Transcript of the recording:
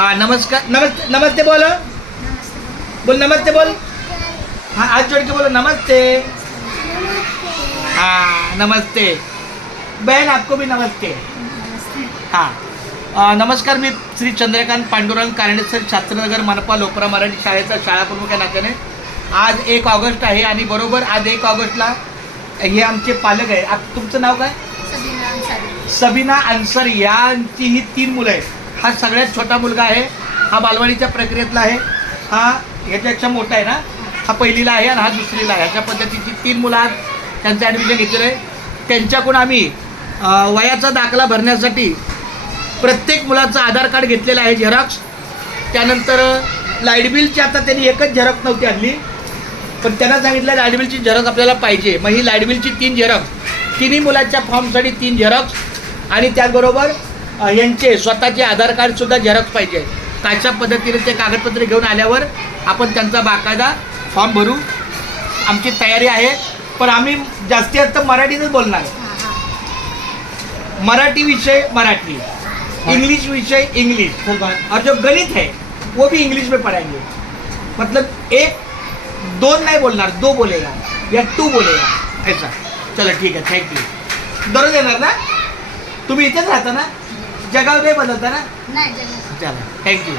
हाँ नमस्कार, नमस्ते नमस्ते बोलो, बोल नमस्ते बोल। हाँ हाथ जोड़ के बोलो नमस्ते। हाँ नमस्ते बहन, आपको भी नमस्ते। हाँ नमस्कार, मी श्री चंद्रकांत पांडुरंग कारणेसर, छात्रनगर मनपा लोकरा मराठी शाळेचा शाळाप्रमुख या नात्याने आज 1 ऑगस्ट आहे आणि बरोबर आज 1 ऑगस्टला हे आमचे पालक आहे. तुमचं नाव काय? सबीना अन्सारी. यांची ही 3 मुलं आहेत. हा सगळ्यात छोटा मुलगा आहे, हा बालवाडीच्या प्रक्रियेतला आहे, हा ह्याच्यापेक्षा मोठा आहे ना, हा पहिलीला आहे आणि हा दुसरीला आहे. अशा पद्धतीची 3 मुलं आज त्यांचं ॲडमिशन घेतलेलं आहे. त्यांच्याकडून आम्ही वयाचा दाखला भरण्यासाठी प्रत्येक मुलाचं आधार कार्ड घेतलेलं आहे झेरॉक्स. त्यानंतर लाईट बिलची आता त्यांनी एकच झेरॉक्स नव्हती आणली, पण त्यांना सांगितलं लाईट बिलची झेरॉक्स आपल्याला पाहिजे. मग ही लाईट बिलची 3 झेरॉक्स, तिन्ही मुलांच्या फॉर्मसाठी 3 झेरॉक्स आणि त्याचबरोबर यांचे स्वतःचे आधार कार्डसुद्धा झेरॉक्स पाहिजे. त्याच्या पद्धतीने ते कागदपत्रे घेऊन आल्यावर आपण त्यांचा बाकायदा फॉर्म भरू. आमची तयारी आहे, पण आम्ही जास्तीत जास्त मराठीतच बोलणार. मराठी विषय मराठी, इंग्लिश विषय इंग्लिश, और जो गणित है वो भी इंग्लिश में पढ़ाएंगे. मतलब 1-2 नहीं बोलणार, 2 बोलेगा या 2 बोलेगा ऐसा. चलो ठीक है, थँक्यू. दररोज येणार ना तुम्ही? इथेच राहता ना? जगाव नाही बदलता ना? नाही. चला थँक्यू.